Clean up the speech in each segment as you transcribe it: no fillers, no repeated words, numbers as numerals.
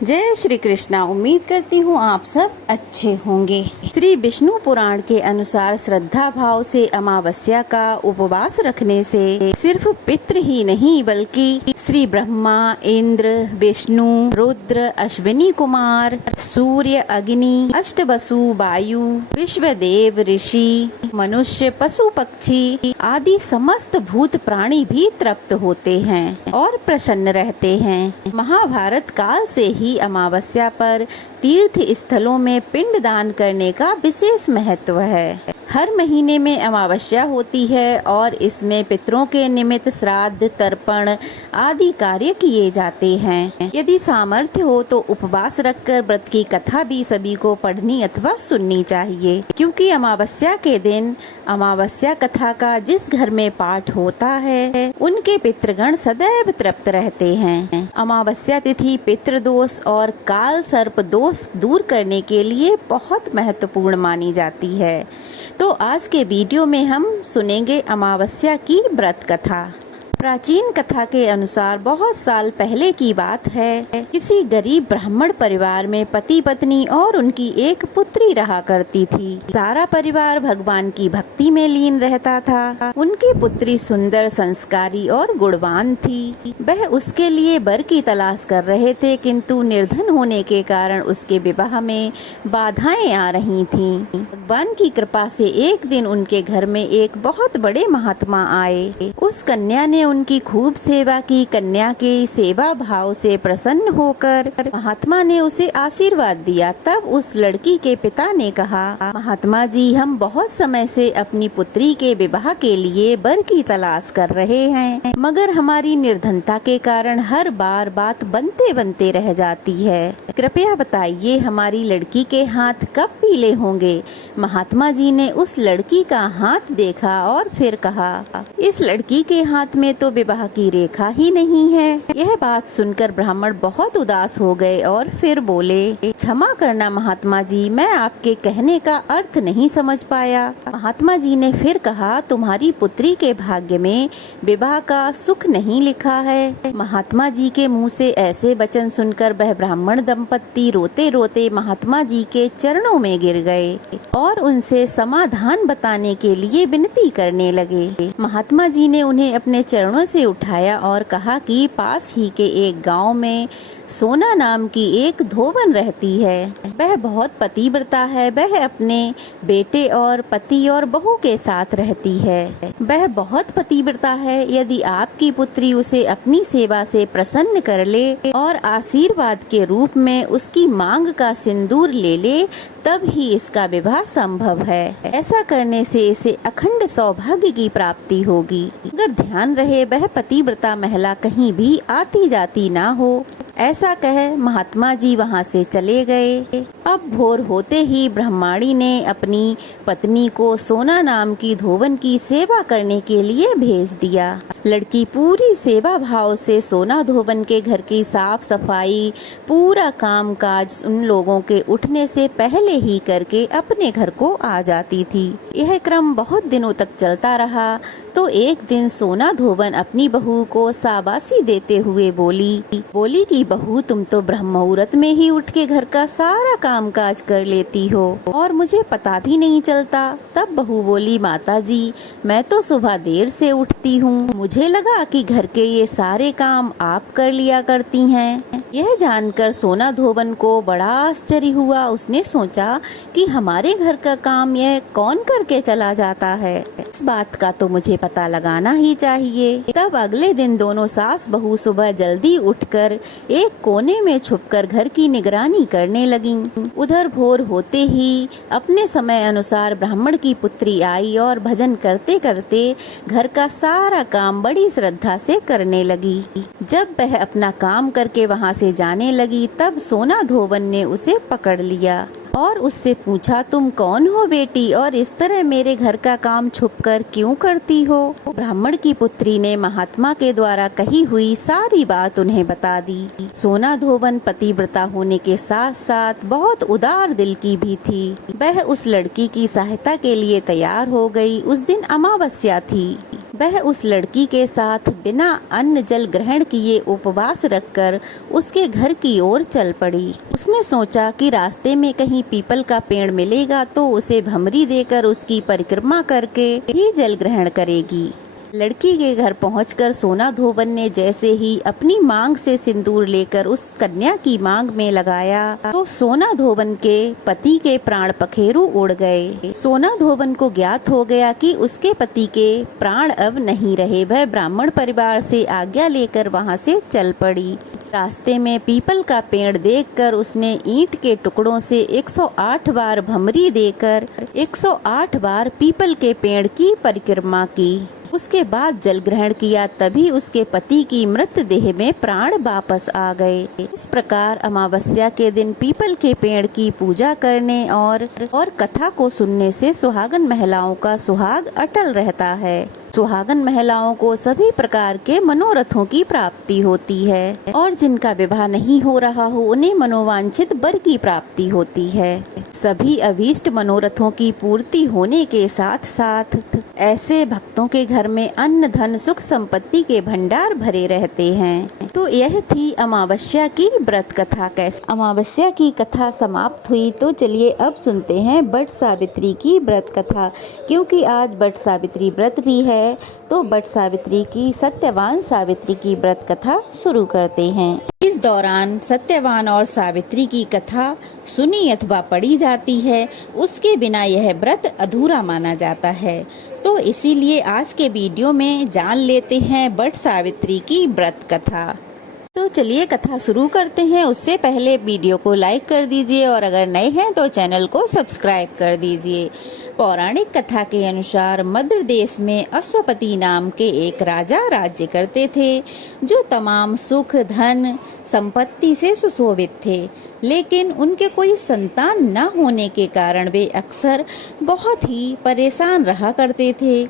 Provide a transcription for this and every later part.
जय श्री कृष्णा। उम्मीद करती हूँ आप सब अच्छे होंगे। श्री विष्णु पुराण के अनुसार श्रद्धा भाव से अमावस्या का उपवास रखने से सिर्फ पितृ ही नहीं बल्कि श्री ब्रह्मा, इंद्र, विष्णु, रुद्र, अश्विनी कुमार, सूर्य, अग्नि, अष्टवसु, वायु, विश्वदेव, ऋषि, मनुष्य, पशु, पक्षी आदि समस्त भूत प्राणी भी तृप्त होते हैं और प्रसन्न रहते हैं। महाभारत काल से ही अमावस्या पर तीर्थ स्थलों में पिंड दान करने का विशेष महत्व है। हर महीने में अमावस्या होती है और इसमें पितरों के निमित्त श्राद्ध, तर्पण आदि कार्य किए जाते हैं। यदि सामर्थ्य हो तो उपवास रखकर व्रत की कथा भी सभी को पढ़नी अथवा सुननी चाहिए, क्योंकि अमावस्या के दिन अमावस्या कथा का जिस घर में पाठ होता है उनके पितृगण सदैव तृप्त रहते हैं। अमावस्या तिथि पितृदोष और काल सर्प दोष दूर करने के लिए बहुत महत्वपूर्ण मानी जाती है। तो आज के वीडियो में हम सुनेंगे अमावस्या की व्रत कथा। प्राचीन कथा के अनुसार बहुत साल पहले की बात है। किसी गरीब ब्राह्मण परिवार में पति पत्नी और उनकी एक पुत्री रहा करती थी। सारा परिवार भगवान की भक्ति में लीन रहता था। उनकी पुत्री सुंदर, संस्कारी और गुणवान थी। वह उसके लिए वर की तलाश कर रहे थे, किंतु निर्धन होने के कारण उसके विवाह में बाधाएं आ रही थीं। भगवान की कृपा से एक दिन उनके घर में एक बहुत बड़े महात्मा आए। उस कन्या ने उनकी खूब सेवा की। कन्या के सेवा भाव से प्रसन्न होकर महात्मा ने उसे आशीर्वाद दिया। तब उस लड़की के पिता ने कहा, महात्मा जी, हम बहुत समय से अपनी पुत्री के विवाह के लिए वर की तलाश कर रहे हैं, मगर हमारी निर्धनता के कारण हर बार बात बनते बनते रह जाती है। कृपया बताइए हमारी लड़की के हाथ कब पीले होंगे। महात्मा जी ने उस लड़की का हाथ देखा और फिर कहा, इस लड़की के हाथ में तो विवाह की रेखा ही नहीं है। यह बात सुनकर ब्राह्मण बहुत उदास हो गए और फिर बोले, क्षमा करना महात्मा जी, मैं आपके कहने का अर्थ नहीं समझ पाया। महात्मा जी ने फिर कहा, तुम्हारी पुत्री के भाग्य में विवाह का सुख नहीं लिखा है। महात्मा जी के मुंह से ऐसे वचन सुनकर वह ब्राह्मण दंपत्ति रोते रोते महात्मा जी के चरणों में गिर गए और उनसे समाधान बताने के लिए विनती करने लगे। महात्मा जी ने उन्हें अपने चरणों से उठाया और कहा कि पास ही के एक गांव में सोना नाम की एक धोबन रहती है। वह बहुत पतिव्रता है। वह अपने बेटे और पति और बहू के साथ रहती है। वह बहुत पतिव्रता है। यदि आपकी पुत्री उसे अपनी सेवा से प्रसन्न कर ले और आशीर्वाद के रूप में उसकी मांग का सिंदूर ले ले, तब ही इसका विवाह संभव है। ऐसा करने से इसे अखंड सौभाग्य की प्राप्ति होगी। अगर ध्यान रहे वह पतिव्रता महिला कहीं भी आती जाती ना हो। ऐसा कह महात्मा जी वहाँ से चले गए। अब भोर होते ही ब्रह्माणी ने अपनी पत्नी को सोना नाम की धोबन की सेवा करने के लिए भेज दिया। लड़की पूरी सेवा भाव से सोना धोबन के घर की साफ सफाई, पूरा काम काज उन लोगों के उठने से पहले ही करके अपने घर को आ जाती थी। यह क्रम बहुत दिनों तक चलता रहा। तो एक दिन सोना धोबन अपनी बहू को शाबाशी देते हुए बोली कि बहू, तुम तो ब्रह्म मुहूर्त में ही उठ के घर का सारा काम काज कर लेती हो और मुझे पता भी नहीं चलता। तब बहू बोली, माता जी, मैं तो सुबह देर से उठती हूँ। मुझे लगा कि घर के ये सारे काम आप कर लिया करती हैं। यह जानकर सोना धोबन को बड़ा आश्चर्य हुआ। उसने सोचा कि हमारे घर का काम यह कौन करके चला जाता है। इस बात का तो मुझे पता लगाना ही चाहिए। तब अगले दिन दोनों सास बहू सुबह जल्दी उठकर एक कोने में छुपकर घर की निगरानी करने लगीं। उधर भोर होते ही अपने समय अनुसार ब्राह्मण की पुत्री आई और भजन करते करते घर का सारा काम बड़ी श्रद्धा से करने लगी। जब वह अपना काम करके वहाँ से जाने लगी, तब सोना धोबन ने उसे पकड़ लिया और उससे पूछा, तुम कौन हो बेटी और इस तरह मेरे घर का काम छुपकर क्यों करती हो। ब्राह्मण की पुत्री ने महात्मा के द्वारा कही हुई सारी बात उन्हें बता दी। सोना धोबन पतिव्रता होने के साथ साथ बहुत उदार दिल की भी थी। वह उस लड़की की सहायता के लिए तैयार हो गई। उस दिन अमावस्या थी। वह उस लड़की के साथ बिना अन्न जल ग्रहण किए उपवास रखकर उसके घर की ओर चल पड़ी। उसने सोचा कि रास्ते में कहीं पीपल का पेड़ मिलेगा तो उसे भमरी देकर उसकी परिक्रमा करके ही जल ग्रहण करेगी। लड़की के घर पहुंचकर सोना धोबन ने जैसे ही अपनी मांग से सिंदूर लेकर उस कन्या की मांग में लगाया तो सोना धोबन के पति के प्राण पखेरु उड़ गए। सोना धोबन को ज्ञात हो गया कि उसके पति के प्राण अब नहीं रहे। वह ब्राह्मण परिवार से आज्ञा लेकर वहां से चल पड़ी। रास्ते में पीपल का पेड़ देखकर उसने ईंट के टुकड़ों से 108 बार भमरी देकर 108 बार पीपल के पेड़ की परिक्रमा की। उसके बाद जल ग्रहण किया, तभी उसके पति की मृत देह में प्राण वापस आ गए। इस प्रकार अमावस्या के दिन पीपल के पेड़ की पूजा करने और कथा को सुनने से सुहागन महिलाओं का सुहाग अटल रहता है। सुहागन महिलाओं को सभी प्रकार के मनोरथों की प्राप्ति होती है और जिनका विवाह नहीं हो रहा हो उन्हें मनोवांछित वर की प्राप्ति होती है। सभी अभीष्ट मनोरथों की पूर्ति होने के साथ साथ ऐसे भक्तों के घर में अन्न धन सुख संपत्ति के भंडार भरे रहते हैं। तो यह थी अमावस्या की व्रत कथा। कैसे अमावस्या की कथा समाप्त हुई, तो चलिए अब सुनते हैं वट सावित्री की व्रत कथा। क्योंकि आज वट सावित्री व्रत भी है तो वट सावित्री की सत्यवान सावित्री की व्रत कथा शुरू करते हैं। इस दौरान सत्यवान और सावित्री की कथा सुनी अथवा पढ़ी जाती है, उसके बिना यह व्रत अधूरा माना जाता है। तो इसीलिए आज के वीडियो में जान लेते हैं वट सावित्री की व्रत कथा। तो चलिए कथा शुरू करते हैं। उससे पहले वीडियो को लाइक कर दीजिए और अगर नए हैं तो चैनल को सब्सक्राइब कर दीजिए। पौराणिक कथा के अनुसार मद्र देश में अश्वपति नाम के एक राजा राज्य करते थे, जो तमाम सुख धन संपत्ति से सुशोभित थे। लेकिन उनके कोई संतान न होने के कारण वे अक्सर बहुत ही परेशान रहा करते थे।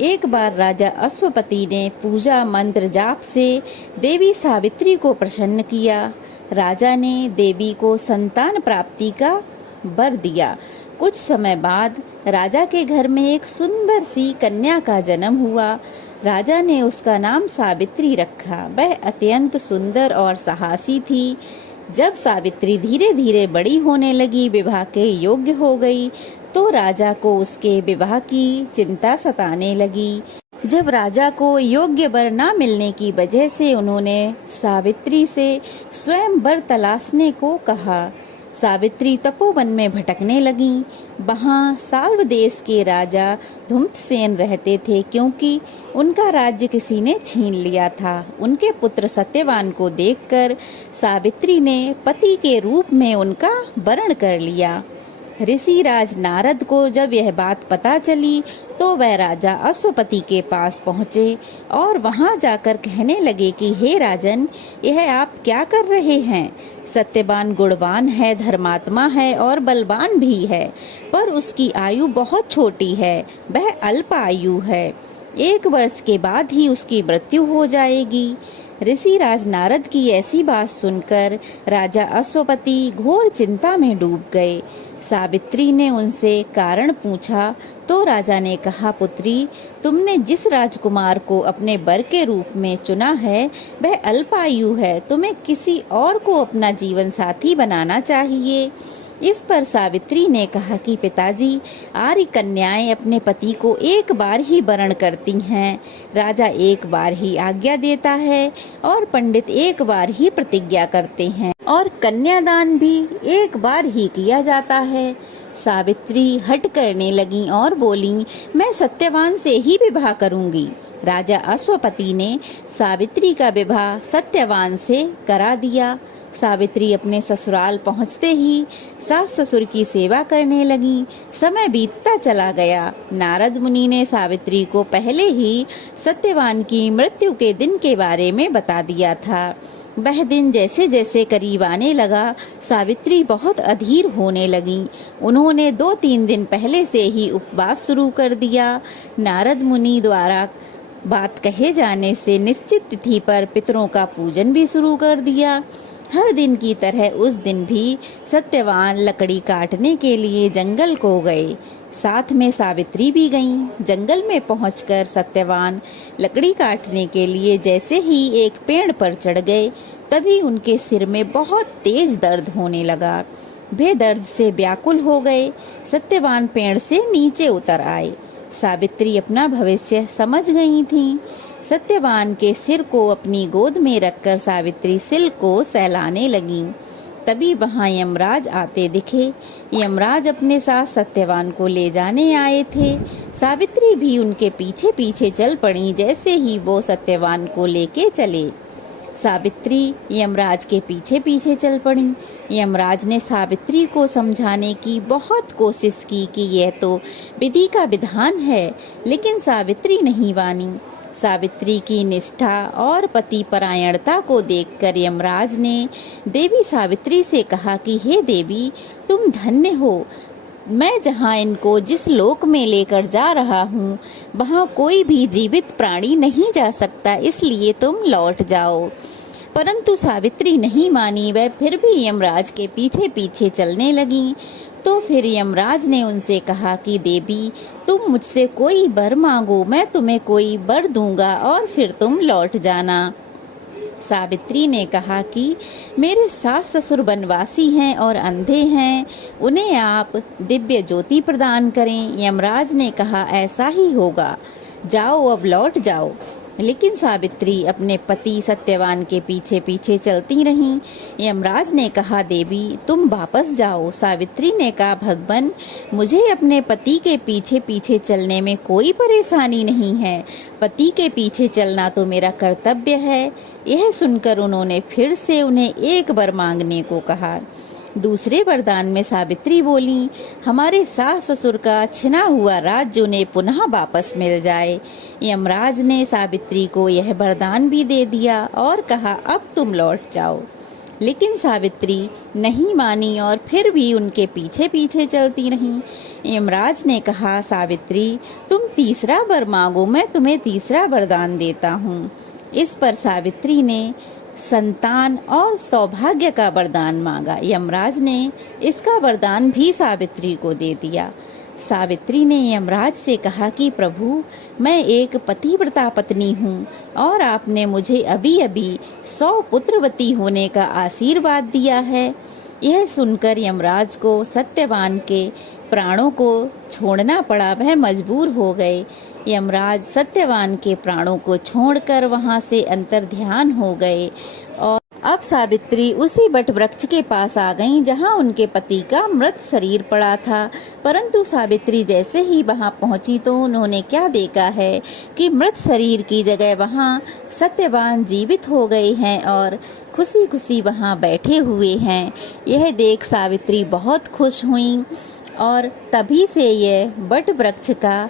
एक बार राजा अश्वपति ने पूजा मंत्र जाप से देवी सावित्री को प्रसन्न किया। राजा ने देवी को संतान प्राप्ति का वर दिया। कुछ समय बाद राजा के घर में एक सुंदर सी कन्या का जन्म हुआ। राजा ने उसका नाम सावित्री रखा। वह अत्यंत सुंदर और साहसी थी। जब सावित्री धीरे धीरे बड़ी होने लगी, विवाह के योग्य हो गई, तो राजा को उसके विवाह की चिंता सताने लगी। जब राजा को योग्य वर न मिलने की वजह से उन्होंने सावित्री से स्वयं वर तलाशने को कहा। सावित्री तपोवन में भटकने लगी। वहाँ साल्व देश के राजा धुम्तसेन रहते थे, क्योंकि उनका राज्य किसी ने छीन लिया था। उनके पुत्र सत्यवान को देखकर सावित्री ने पति के रूप में उनका वरण कर लिया। ऋषि राज नारद को जब यह बात पता चली तो वह राजा अश्वपति के पास पहुँचे और वहाँ जाकर कहने लगे कि हे राजन, यह आप क्या कर रहे हैं? सत्यवान गुणवान है, धर्मात्मा है और बलवान भी है, पर उसकी आयु बहुत छोटी है। वह अल्प आयु है। 1 वर्ष के बाद ही उसकी मृत्यु हो जाएगी। ऋषि राज नारद की ऐसी बात सुनकर राजा अश्वपति घोर चिंता में डूब गए। सावित्री ने उनसे कारण पूछा तो राजा ने कहा, पुत्री, तुमने जिस राजकुमार को अपने वर के रूप में चुना है वह अल्पायु है। तुम्हें किसी और को अपना जीवन साथी बनाना चाहिए। इस पर सावित्री ने कहा कि पिताजी, आर्य कन्याएं अपने पति को एक बार ही वरण करती हैं, राजा एक बार ही आज्ञा देता है और पंडित एक बार ही प्रतिज्ञा करते हैं और कन्यादान भी एक बार ही किया जाता है। सावित्री हट करने लगी और बोली, मैं सत्यवान से ही विवाह करूंगी। राजा अश्वपति ने सावित्री का विवाह सत्यवान से करा दिया। सावित्री अपने ससुराल पहुंचते ही सास ससुर की सेवा करने लगी। समय बीतता चला गया। नारद मुनि ने सावित्री को पहले ही सत्यवान की मृत्यु के दिन के बारे में बता दिया था। वह दिन जैसे जैसे करीब आने लगा, सावित्री बहुत अधीर होने लगी। उन्होंने 2-3 दिन पहले से ही उपवास शुरू कर दिया। नारद मुनि द्वारा बात कहे जाने से निश्चित तिथि पर पितरों का पूजन भी शुरू कर दिया। हर दिन की तरह उस दिन भी सत्यवान लकड़ी काटने के लिए जंगल को गए। साथ में सावित्री भी गईं। जंगल में पहुंचकर सत्यवान लकड़ी काटने के लिए जैसे ही एक पेड़ पर चढ़ गए, तभी उनके सिर में बहुत तेज दर्द होने लगा। वे दर्द से व्याकुल हो गए। सत्यवान पेड़ से नीचे उतर आए। सावित्री अपना भविष्य समझ गई थीं। सत्यवान के सिर को अपनी गोद में रखकर सावित्री सिर को सहलाने लगीं। तभी वहां यमराज आते दिखे। यमराज अपने साथ सत्यवान को ले जाने आए थे। सावित्री भी उनके पीछे पीछे चल पड़ी। जैसे ही वो सत्यवान को लेके चले, सावित्री यमराज के पीछे पीछे चल पड़ी। यमराज ने सावित्री को समझाने की बहुत कोशिश की कि यह तो विधि का विधान है, लेकिन सावित्री नहीं मानी। सावित्री की निष्ठा और पति परायणता को देखकर यमराज ने देवी सावित्री से कहा कि हे देवी, तुम धन्य हो। मैं जहाँ इनको जिस लोक में लेकर जा रहा हूँ, वहाँ कोई भी जीवित प्राणी नहीं जा सकता, इसलिए तुम लौट जाओ। परंतु सावित्री नहीं मानी। वह फिर भी यमराज के पीछे पीछे चलने लगी। तो फिर यमराज ने उनसे कहा कि देवी, तुम मुझसे कोई वर मांगो, मैं तुम्हें कोई वर दूंगा और फिर तुम लौट जाना। सावित्री ने कहा कि मेरे सास ससुर वनवासी हैं और अंधे हैं, उन्हें आप दिव्य ज्योति प्रदान करें। यमराज ने कहा ऐसा ही होगा, जाओ अब लौट जाओ। लेकिन सावित्री अपने पति सत्यवान के पीछे पीछे चलती रहीं। यमराज ने कहा देवी, तुम वापस जाओ। सावित्री ने कहा भगवान, मुझे अपने पति के पीछे पीछे चलने में कोई परेशानी नहीं है। पति के पीछे चलना तो मेरा कर्तव्य है। यह सुनकर उन्होंने फिर से उन्हें एक वर मांगने को कहा। दूसरे वरदान में सावित्री बोली, हमारे सास ससुर का छिना हुआ राज्य उन्हें पुनः वापस मिल जाए। यमराज ने सावित्री को यह वरदान भी दे दिया और कहा अब तुम लौट जाओ। लेकिन सावित्री नहीं मानी और फिर भी उनके पीछे पीछे चलती रहीं। यमराज ने कहा सावित्री, तुम तीसरा वर मांगो, मैं तुम्हें तीसरा वरदान देता हूँ। इस पर सावित्री ने संतान और सौभाग्य का वरदान मांगा। यमराज ने इसका वरदान भी सावित्री को दे दिया। सावित्री ने यमराज से कहा कि प्रभु, मैं एक पतिव्रता पत्नी हूँ और आपने मुझे अभी अभी 100 पुत्रवती होने का आशीर्वाद दिया है। यह सुनकर यमराज को सत्यवान के प्राणों को छोड़ना पड़ा। वह मजबूर हो गए। यमराज सत्यवान के प्राणों को छोड़कर वहां से अंतर्ध्यान हो गए और अब सावित्री उसी बट वृक्ष के पास आ गईं जहां उनके पति का मृत शरीर पड़ा था। परंतु सावित्री जैसे ही वहां पहुंची तो उन्होंने क्या देखा है कि मृत शरीर की जगह वहां सत्यवान जीवित हो गए हैं और खुशी खुशी वहां बैठे हुए हैं। यह देख सावित्री बहुत खुश हुई और तभी से यह बट वृक्ष का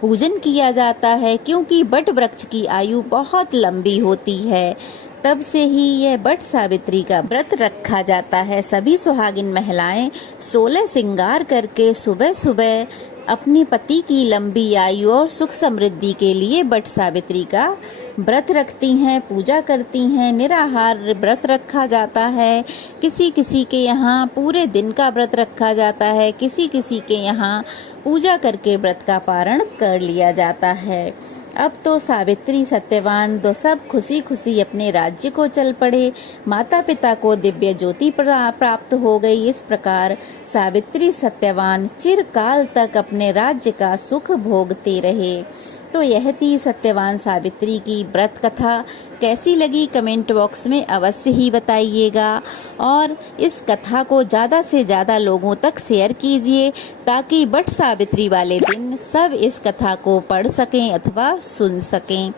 पूजन किया जाता है, क्योंकि बट वृक्ष की आयु बहुत लंबी होती है। तब से ही यह बट सावित्री का व्रत रखा जाता है। सभी सुहागिन महिलाएं 16 श्रृंगार करके सुबह सुबह अपने पति की लंबी आयु और सुख समृद्धि के लिए बट सावित्री का व्रत रखती हैं, पूजा करती हैं। निराहार व्रत रखा जाता है। किसी किसी के यहाँ पूरे दिन का व्रत रखा जाता है, किसी किसी के यहाँ पूजा करके व्रत का पारण कर लिया जाता है। अब तो सावित्री सत्यवान दो सब खुशी खुशी अपने राज्य को चल पड़े। माता पिता को दिव्य ज्योति प्राप्त हो गई। इस प्रकार सावित्री सत्यवान चिरकाल तक अपने राज्य का सुख भोगते रहे। तो यह थी सत्यवान सावित्री की व्रत कथा। कैसी लगी कमेंट बॉक्स में अवश्य ही बताइएगा और इस कथा को ज़्यादा से ज़्यादा लोगों तक शेयर कीजिए ताकि बट सावित्री वाले दिन सब इस कथा को पढ़ सकें अथवा सुन सकें।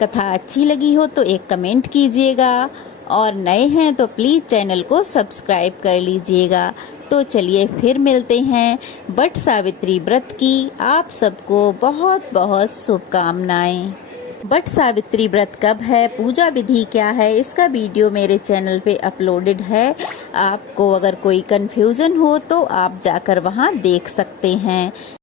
कथा अच्छी लगी हो तो एक कमेंट कीजिएगा और नए हैं तो प्लीज़ चैनल को सब्सक्राइब कर लीजिएगा। तो चलिए फिर मिलते हैं। बट सावित्री व्रत की आप सबको बहुत बहुत शुभकामनाएं। बट सावित्री व्रत कब है, पूजा विधि क्या है, इसका वीडियो मेरे चैनल पे अपलोडेड है। आपको अगर कोई कंफ्यूजन हो तो आप जाकर वहां देख सकते हैं।